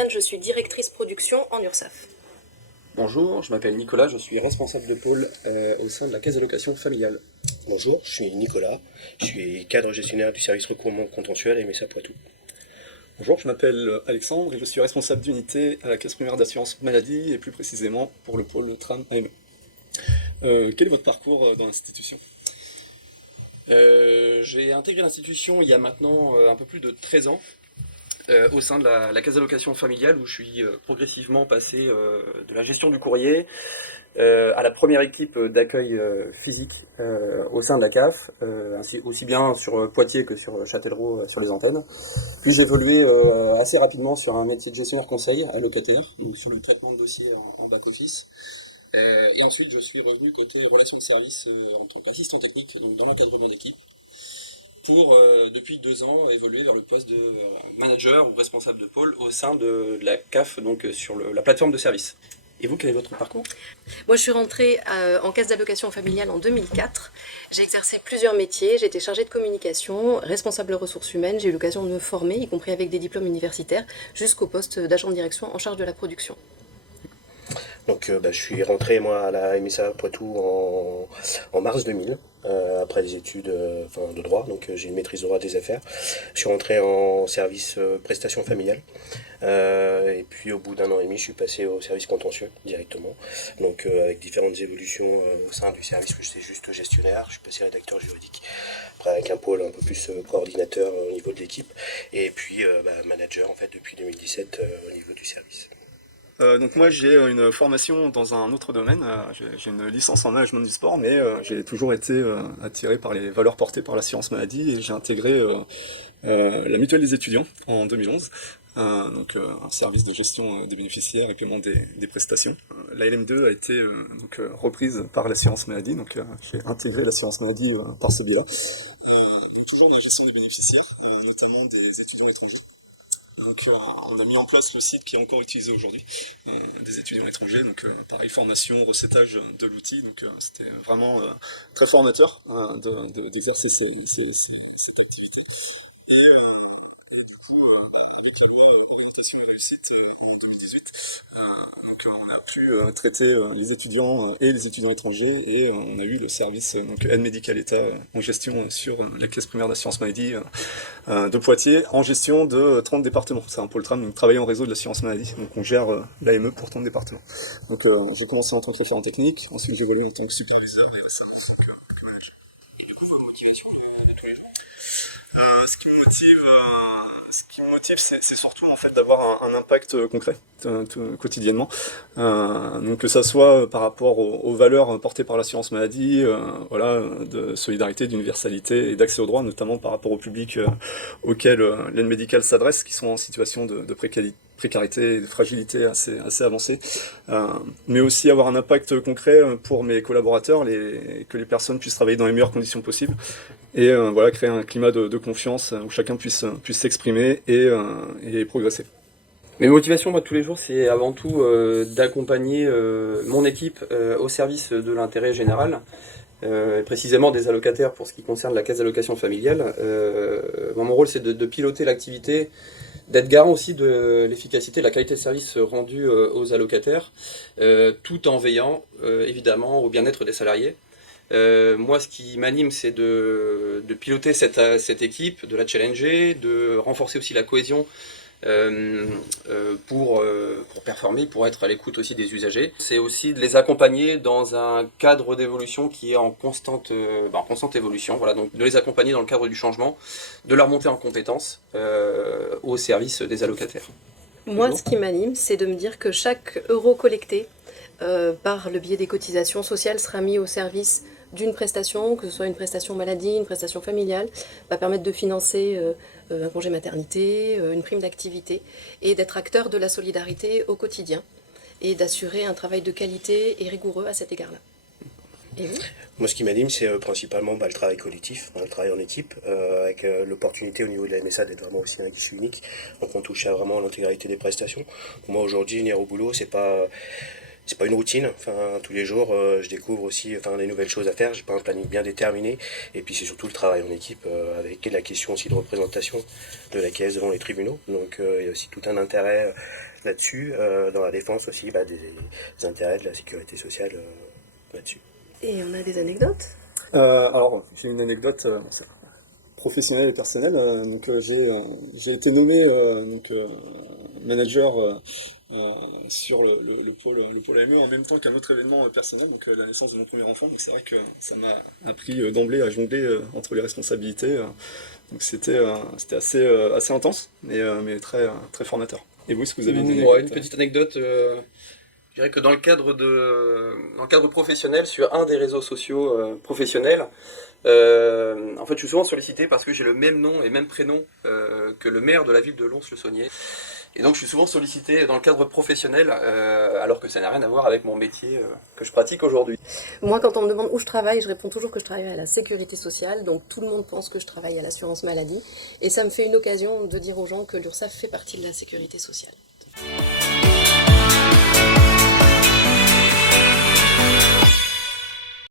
Lauriane, je suis directrice production en URSAF. Bonjour, je m'appelle Nicolas, je suis responsable de pôle au sein de la caisse d'allocation familiale. Bonjour, je suis Nicolas, je suis cadre gestionnaire du service recouvrement contentieux à MSA Poitou. Bonjour, je m'appelle Alexandre et je suis responsable d'unité à la caisse primaire d'assurance maladie et plus précisément pour le pôle tram AME. Quel est votre parcours dans l'institution ? J'ai intégré l'institution il y a maintenant un peu plus de 13 ans au sein de la caisse d'allocation familiale où je suis progressivement passé de la gestion du courrier à la première équipe d'accueil physique au sein de la CAF, aussi bien sur Poitiers que sur Châtellerault sur les antennes. Puis j'ai évolué assez rapidement sur un métier de gestionnaire conseil allocataire, donc sur le traitement de dossiers en back-office. Et ensuite, je suis revenu côté relations de service en tant qu'assistant technique, donc dans l'encadrement d'équipe, pour, depuis 2 ans, évoluer vers le poste de manager ou responsable de pôle au sein de la CAF, donc sur la plateforme de service. Et vous, quel est votre parcours ? Moi, je suis rentrée en caisse d'allocation familiale en 2004. J'ai exercé plusieurs métiers. J'ai été chargée de communication, responsable ressources humaines. J'ai eu l'occasion de me former, y compris avec des diplômes universitaires, jusqu'au poste d'agent de direction en charge de la production. Donc je suis rentré moi à la MSA Poitou en mars 2000, après des études de droit, donc j'ai une maîtrise de droit des affaires. Je suis rentré en service prestation familiale, et puis au bout d'1 an et demi je suis passé au service contentieux directement, donc avec différentes évolutions au sein du service où j'étais juste gestionnaire, je suis passé rédacteur juridique, après avec un pôle un peu plus coordinateur au niveau de l'équipe, et puis manager en fait depuis 2017 au niveau du service. Donc moi j'ai une formation dans un autre domaine, j'ai une licence en management du sport, mais j'ai toujours été attiré par les valeurs portées par l'assurance maladie et j'ai intégré la mutuelle des étudiants en 2011, donc un service de gestion des bénéficiaires et paiement des prestations. La LM2 a été reprise par l'assurance maladie, donc j'ai intégré l'assurance maladie par ce biais-là. Donc toujours dans la gestion des bénéficiaires, notamment des étudiants étrangers. Donc on a mis en place le site qui est encore utilisé aujourd'hui, des étudiants étrangers, donc pareil, formation, recettage de l'outil, donc c'était vraiment très formateur d'exercer cette activité. Et du coup, avec la loi orientation et réussite en 2018, donc on a pu traiter les étudiants et les étudiants étrangers et on a eu le service donc aide médicale État en gestion sur la caisse primaire d'assurance maladie de Poitiers en gestion de 30 départements. C'est un pôle tram, donc travailler en réseau de l'assurance maladie. Donc on gère l'AME pour 30 départements. Donc j'ai commencé en tant que référent technique, ensuite j'ai évolué en tant que superviseur et récemment que manager. Du coup, votre motivation de tous les jours ? Ce qui me motive, c'est surtout en fait d'avoir un impact concret quotidiennement. Donc que ça soit par rapport aux valeurs portées par l'assurance maladie, voilà, de solidarité, d'universalité et d'accès aux droits, notamment par rapport au public auquel l'aide médicale s'adresse, qui sont en situation de précarité et de fragilité assez avancée, mais aussi avoir un impact concret pour mes collaborateurs, que les personnes puissent travailler dans les meilleures conditions possibles, et voilà, créer un climat de confiance où chacun puisse s'exprimer et progresser. Mes motivations, moi, de tous les jours, c'est avant tout d'accompagner mon équipe au service de l'intérêt général, précisément des allocataires pour ce qui concerne la caisse d'allocation familiale. Mon rôle, c'est de piloter l'activité, d'être garant aussi de l'efficacité, de la qualité de service rendue aux allocataires, tout en veillant évidemment au bien-être des salariés. Moi, ce qui m'anime, c'est de piloter cette équipe, de la challenger, de renforcer aussi la cohésion pour performer, pour être à l'écoute aussi des usagers. C'est aussi de les accompagner dans un cadre d'évolution qui est en constante évolution. Voilà, donc de les accompagner dans le cadre du changement, de leur monter en compétences au service des allocataires. Moi, ce qui m'anime, c'est de me dire que chaque euro collecté par le biais des cotisations sociales sera mis au service d'une prestation, que ce soit une prestation maladie, une prestation familiale, va permettre de financer un congé maternité, une prime d'activité, et d'être acteur de la solidarité au quotidien, et d'assurer un travail de qualité et rigoureux à cet égard-là. Et vous ? Moi, ce qui m'anime, c'est principalement le travail collectif, le travail en équipe, avec l'opportunité au niveau de la MSA d'être vraiment aussi un guichet unique. Donc on touche à vraiment l'intégralité des prestations. Pour moi, aujourd'hui, venir au boulot, c'est pas une routine. Enfin, tous les jours, je découvre aussi des nouvelles choses à faire. J'ai pas un planning bien déterminé. Et puis c'est surtout le travail en équipe, avec la question aussi de représentation de la caisse devant les tribunaux. Donc il y a aussi tout un intérêt là-dessus, dans la défense aussi des intérêts de la sécurité sociale là-dessus. Et on a des anecdotes? Alors, j'ai une anecdote professionnelle et personnelle. J'ai été nommé manager sur le pôle AME en même temps qu'un autre événement personnel, donc la naissance de mon premier enfant. Donc c'est vrai que ça m'a appris d'emblée à jongler entre les responsabilités. Donc c'était assez intense, mais très formateur. Et vous, est-ce que vous avez Une petite anecdote. Je dirais que dans le cadre professionnel, sur un des réseaux sociaux professionnels, en fait, je suis souvent sollicité parce que j'ai le même nom et même prénom que le maire de la ville de Lons-le-Saunier. Et donc, je suis souvent sollicité dans le cadre professionnel, alors que ça n'a rien à voir avec mon métier que je pratique aujourd'hui. Moi, quand on me demande où je travaille, je réponds toujours que je travaille à la sécurité sociale, donc tout le monde pense que je travaille à l'assurance maladie, et ça me fait une occasion de dire aux gens que l'URSSAF fait partie de la sécurité sociale.